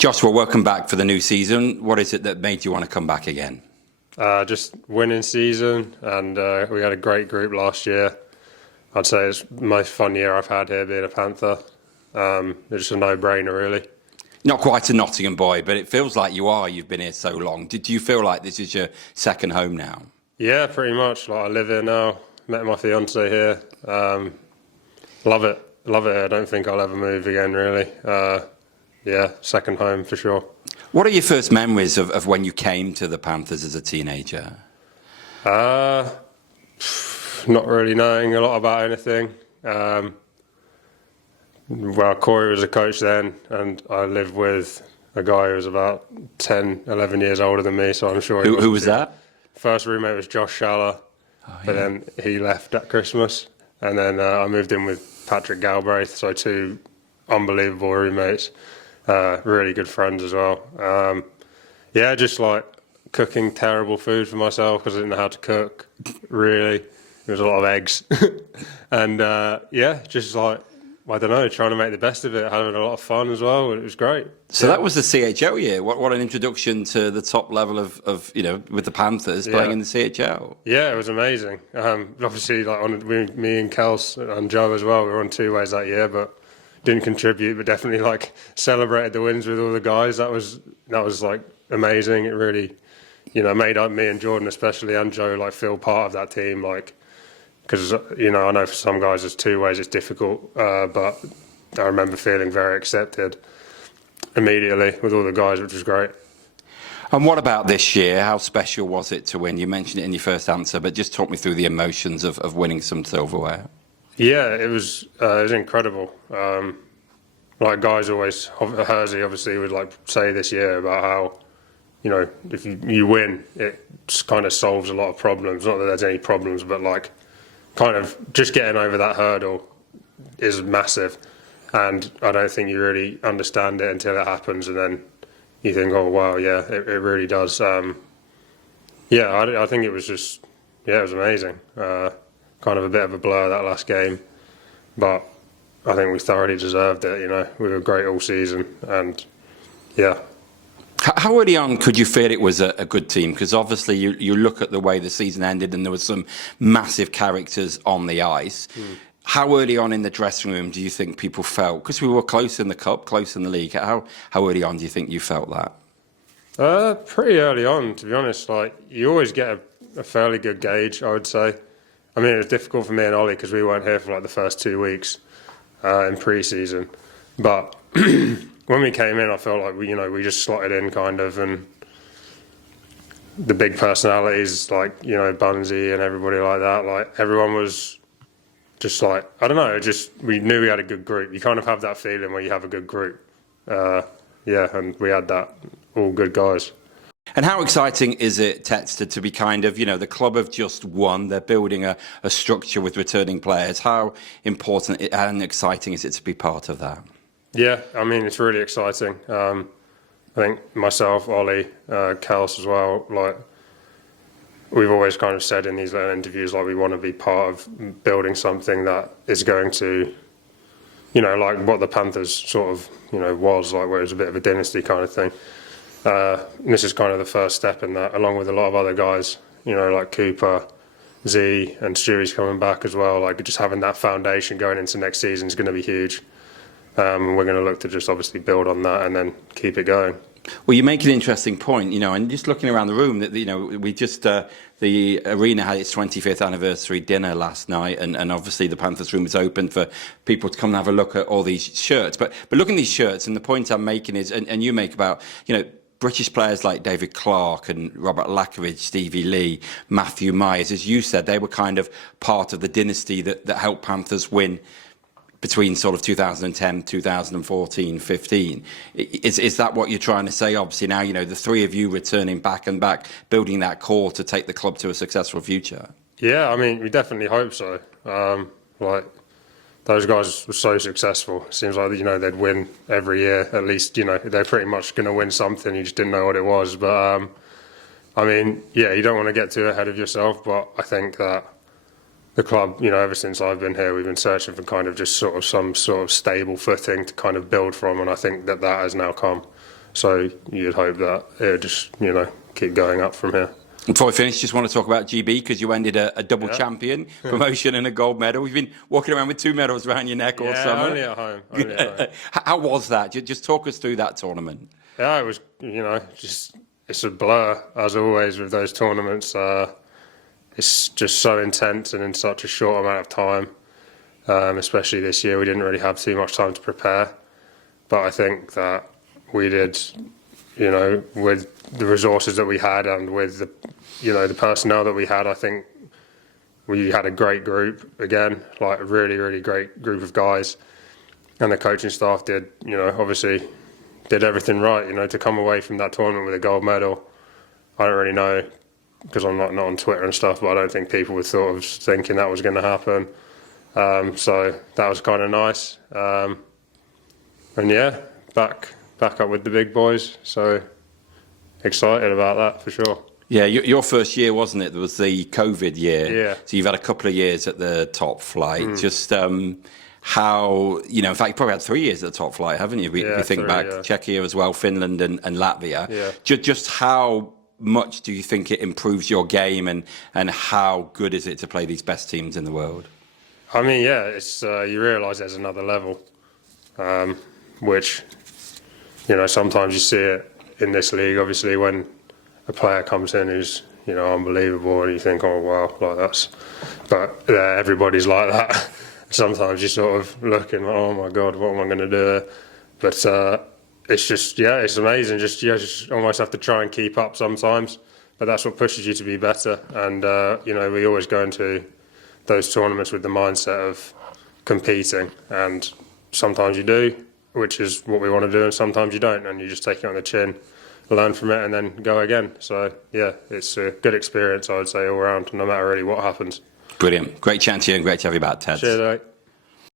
Joshua, welcome back for the new season. What is it that made you want to come back again? Just winning season, and we had a great group last year. I'd say it's the most fun year I've had here being a Panther. It's just a no-brainer, really. Not quite a Nottingham boy, but it feels like you are. You've been here so long. Did you feel like this is your second home now? Yeah, pretty much. Like, I live here now. Met my fiance here. Love it. Love it here. I don't think I'll ever move again, really. Yeah, second home for sure. What are your first memories of when you came to the Panthers as a teenager? Not really knowing a lot about anything. Well, Corey was a coach then, and I lived with a guy who was about 10, 11 years older than me, so I'm sure he Who was that? First roommate was Josh Tetlow, but then he left at Christmas, and then I moved in with Patrick Galbraith, so two unbelievable roommates, really good friends as well. Yeah, just like cooking terrible food for myself because I didn't know how to cook, really. There was a lot of eggs. And yeah, just like, I don't know, trying to make the best of it, having a lot of fun as well. It was great. So that was the CHL year. What an introduction to the top level of with the Panthers playing in the CHL. Yeah, it was amazing. Obviously, like me and Kels and Joe as well, we were on two ways that year, but didn't contribute, but definitely like celebrated the wins with all the guys. That was like amazing. It really, made up me and Jordan especially and Joe like feel part of that team, like. Because, I know for some guys it's two ways, it's difficult, but I remember feeling very accepted immediately with all the guys, which was great. And what about this year? How special was it to win? You mentioned it in your first answer, but just talk me through the emotions of winning some silverware. Yeah, it was incredible. Like guys always, Hersey obviously would like say this year about how, if you win, it kind of solves a lot of problems. Not that there's any problems, but like, kind of just getting over that hurdle is massive, and I don't think you really understand it until it happens, and then you think, oh wow, yeah, it really does. Yeah, I think it was just, it was amazing. Kind of a bit of a blur that last game, but I think we thoroughly deserved it. We were great all season, and yeah. How early on could you feel it was a good team? Because obviously you look at the way the season ended and there was some massive characters on the ice. How early on in the dressing room do you think people felt? Because we were close in the cup, close in the league. How early on do you think you felt that? Pretty early on, to be honest. Like, you always get a fairly good gauge, I would say. I mean, it was difficult for me and Ollie because we weren't here for like the first 2 weeks in pre-season. But when we came in, I felt like we just slotted in kind of, and the big personalities like Bunsey and everybody like that, like everyone was just like, I don't know, we knew we had a good group. You kind of have that feeling where you have a good group. Yeah, and we had that, all good guys. And how exciting is it, Tets, to be kind of, the club have just won. They're building a structure with returning players. How important and exciting is it to be part of that? Yeah, I mean, it's really exciting. I think myself, Ollie, Kels as well, like, we've always kind of said in these little interviews, like, we want to be part of building something that is going to, like what the Panthers sort of, was, like, where it was a bit of a dynasty kind of thing. This is kind of the first step in that, along with a lot of other guys, like Cooper, Z, and Stewie's coming back as well. Like, just having that foundation going into next season is going to be huge. We're going to look to just obviously build on that and then keep it going. Well, you make an interesting point, and just looking around the room, that we just the arena had its 25th anniversary dinner last night, and obviously the Panthers room is open for people to come and have a look at all these shirts. But look at these shirts, and the point I'm making is, and you make about, British players like David Clarke and Robert Lackridge, Stevie Lee, Matthew Myers, as you said, they were kind of part of the dynasty that helped Panthers win between sort of 2010, 2014, 15. Is that what you're trying to say? Obviously now, the three of you returning back and back, building that core to take the club to a successful future. Yeah, I mean, we definitely hope so. Like, those guys were so successful. It seems like, they'd win every year. At least, they're pretty much going to win something. You just didn't know what it was. But, I mean, yeah, you don't want to get too ahead of yourself. But I think that the club, ever since I've been here, we've been searching for kind of just sort of some sort of stable footing to kind of build from, and I think that has now come. So you'd hope that it would just, keep going up from here. Before we finish, just want to talk about GB because you ended a double champion, promotion and a gold medal. You've been walking around with 2 medals around your neck all summer. Only at home. Only at home. How was that? Just talk us through that tournament. Yeah, it was, it's a blur, as always, with those tournaments. It's just so intense and in such a short amount of time. Especially this year, we didn't really have too much time to prepare. But I think that we did, with the resources that we had and with the personnel that we had, I think we had a great group again, like a really, really great group of guys. And the coaching staff did, obviously did everything right, to come away from that tournament with a gold medal. I don't really know, because I'm not on Twitter and stuff, but I don't think people were sort of thinking that was going to happen. So that was kind of nice. And yeah, back up with the big boys. So excited about that for sure. Yeah, your first year, wasn't it? There was the COVID year. Yeah. So you've had a couple of years at the top flight. Just how, in fact, you probably had 3 years at the top flight, haven't you? If you think back, Czechia as well, Finland and Latvia. Yeah. Just how much do you think it improves your game and how good is it to play these best teams in the world? I mean, yeah, it's you realise there's another level, which, sometimes you see it in this league, obviously, when a player comes in who's, unbelievable and you think, oh, wow, like that's... But everybody's like that. Sometimes you're sort of looking, oh, my God, what am I going to do? But it's just, it's amazing. You just almost have to try and keep up sometimes. But that's what pushes you to be better. And, we always go into those tournaments with the mindset of competing. And sometimes you do, which is what we want to do, and sometimes you don't. And you just take it on the chin, learn from it, and then go again. So, yeah, it's a good experience, I would say, all around, no matter really what happens. Brilliant. Great chat to you and great to have you back, Ted. Cheers, mate.